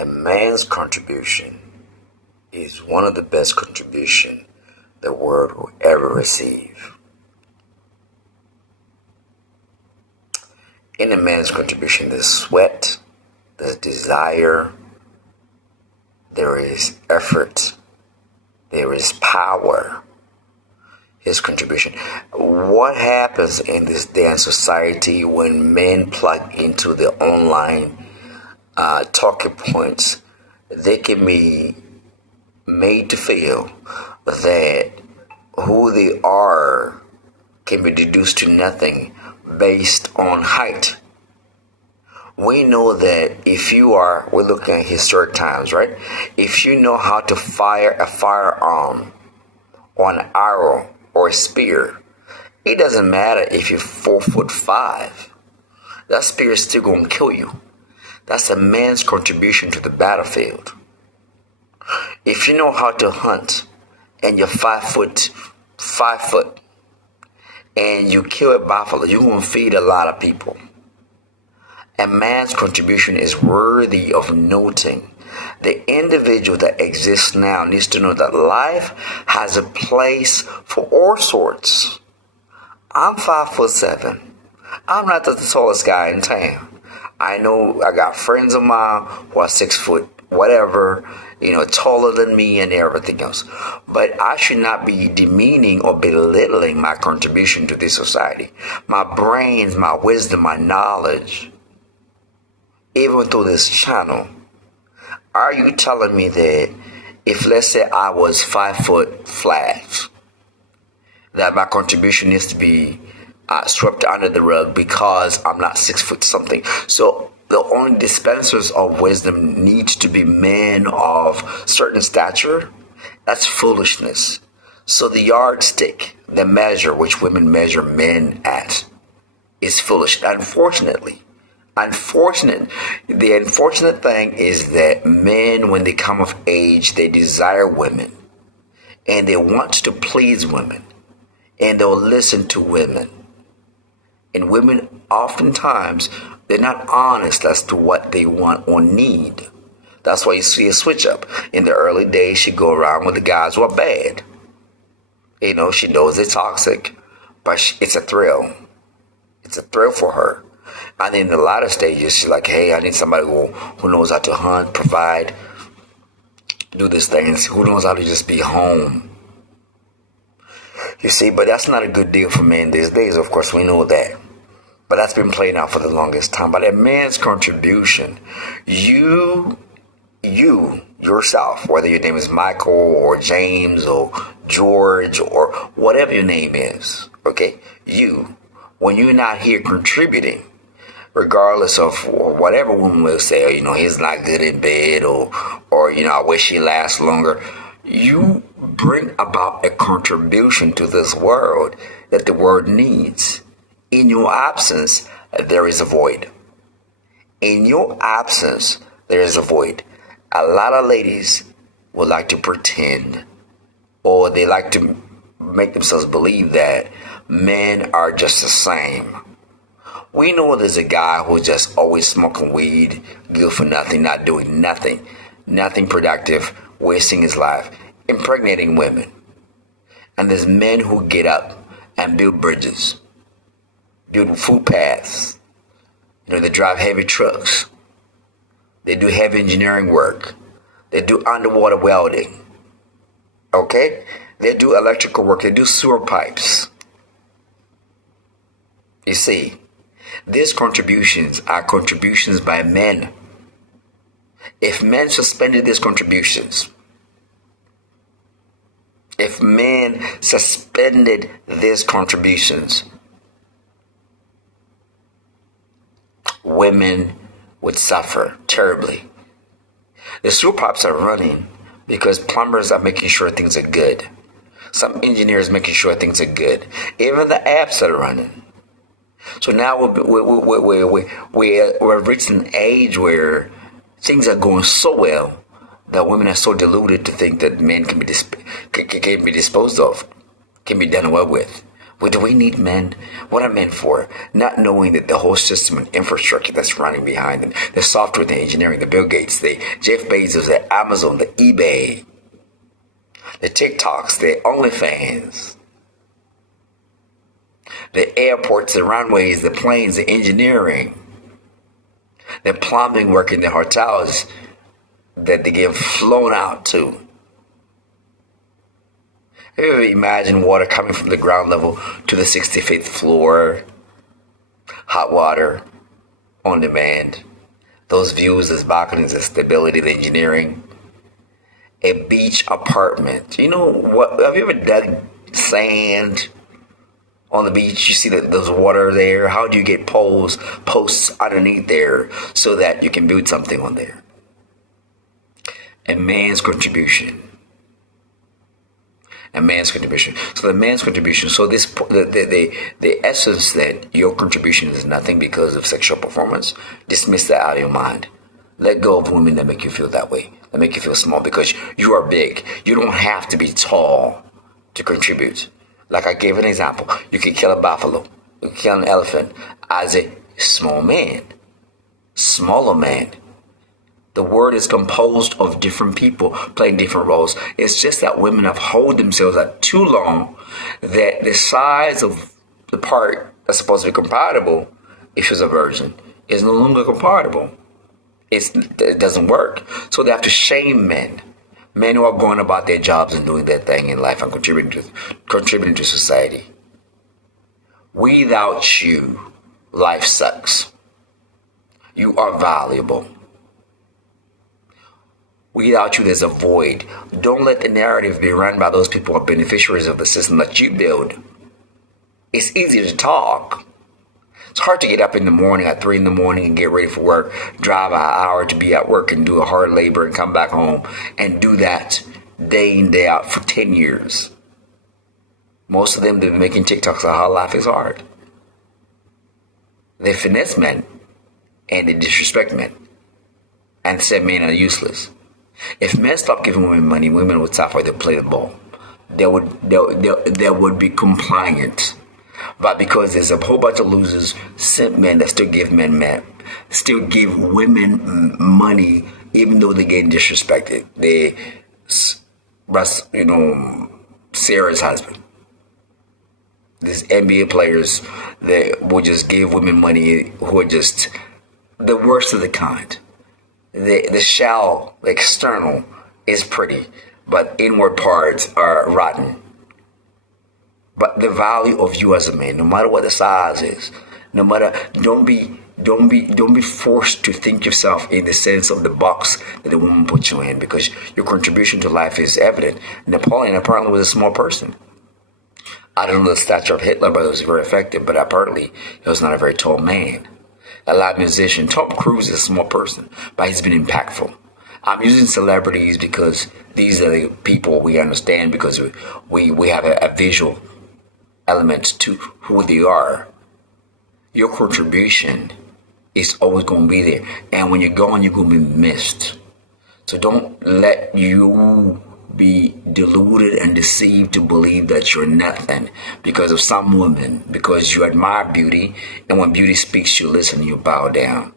A man's contribution is one of the best contribution the world will ever receive. In a man's contribution, there's sweat, there's desire, there is effort, there is power. His contribution. What happens in this day and society when men plug into the online talking points? They can be made to feel that who they are can be reduced to nothing based on height. We know that we're looking at historic times, right? If you know how to fire a firearm or an arrow or a spear, it doesn't matter if you're 4'5". That spear is still going to kill you. That's a man's contribution to the battlefield. If you know how to hunt and you're 5 foot, and you kill a buffalo, you're going to feed a lot of people. A man's contribution is worthy of noting. The individual that exists now needs to know that life has a place for all sorts. I'm 5'7". I'm not the tallest guy in town. I know I got friends of mine who are 6 foot, whatever, taller than me and everything else. But I should not be demeaning or belittling my contribution to this society. My brains, my wisdom, my knowledge, even through this channel. Are you telling me that if, let's say, I was 5 foot flat, that my contribution needs to be swept under the rug because I'm not 6 foot something? So the only dispensers of wisdom needs to be men of certain stature? That's foolishness. So the yardstick, the measure which women measure men at, is foolish. The unfortunate thing is that men, when they come of age, they desire women and they want to please women and they'll listen to women. And women, oftentimes, they're not honest as to what they want or need. That's why you see a switch up. In the early days, she'd go around with the guys who are bad. She knows they're toxic, but it's a thrill. It's a thrill for her. And in the latter stages, she's like, hey, I need somebody who knows how to hunt, provide, do these things, who knows how to just be home. You see, but that's not a good deal for men these days. Of course, we know that. But that's been playing out for the longest time. But a man's contribution, you yourself, whether your name is Michael or James or George or whatever your name is, okay, when you're not here contributing, regardless of whatever woman will say, he's not good in bed or I wish he lasts longer. You bring about a contribution to this world that the world needs. In your absence, there is a void. In your absence, there is a void. A lot of ladies would like to pretend, or they like to make themselves believe that men are just the same. We know there's a guy who's just always smoking weed, good for nothing, not doing nothing productive, wasting his life, impregnating women. And there's men who get up and build bridges, build food paths. They drive heavy trucks. They do heavy engineering work. They do underwater welding. Okay? They do electrical work. They do sewer pipes. You see, these contributions are contributions by men. If men suspended these contributions, women would suffer terribly. The sewer pipes are running because plumbers are making sure things are good. Some engineers making sure things are good. Even the apps are running. So now we're reaching an age where things are going so well that women are so deluded to think that men can be disposed of, can be done away with. But do we need men? What are men for? Not knowing that the whole system and infrastructure that's running behind them, the software, the engineering, the Bill Gates, the Jeff Bezos, the Amazon, the eBay, the TikToks, the OnlyFans, the airports, the runways, the planes, the engineering, the plumbing work in the hotels that they get flown out to. Have you ever imagined water coming from the ground level to the 65th floor? Hot water on demand. Those views, those balconies, the stability, the engineering. A beach apartment. You know what? Have you ever dug sand on the beach? You see that there's water there. How do you get posts underneath there so that you can build something on there? A man's contribution. A man's contribution. So the man's contribution. So this the essence that your contribution is nothing because of sexual performance. Dismiss that out of your mind. Let go of women that make you feel that way. That make you feel small because you are big. You don't have to be tall to contribute. Like I gave an example. You can kill a buffalo. You can kill an elephant as a small man. Smaller man. The word is composed of different people playing different roles. It's just that women have held themselves out too long that the size of the part that's supposed to be compatible, if she's a virgin, is no longer compatible. It doesn't work. So they have to shame men. Men who are going about their jobs and doing their thing in life and contributing to society. Without you, life sucks. You are valuable. Without you, there's a void. Don't let the narrative be run by those people who are beneficiaries of the system that you build. It's easy to talk. It's hard to get up in the morning at 3 a.m. and get ready for work, drive an hour to be at work and do a hard labor and come back home and do that day in, day out for 10 years. Most of them, they've been making TikToks on how life is hard. They finesse men and they disrespect men and say men are useless. If men stop giving women money, women would stop where they play the ball. They would be compliant. But because there's a whole bunch of losers, simp men that still give still give women money, even though they're getting disrespected. Sarah's husband. These NBA players that will just give women money who are just the worst of the kind. The shell, the external, is pretty, but inward parts are rotten. But the value of you as a man, no matter what the size is, don't be forced to think yourself in the sense of the box that the woman put you in, because your contribution to life is evident. Napoleon apparently was a small person. I don't know the stature of Hitler, but it was very effective. But apparently, he was not a very tall man. A live musician, Tom Cruise is a small person, but he's been impactful. I'm using celebrities because these are the people we understand, because we have a visual element to who they are. Your contribution is always going to be there. And when you're gone, you're going to be missed. So don't let you be deluded and deceived to believe that you're nothing because of some woman, because you admire beauty, and when beauty speaks, you listen, you bow down.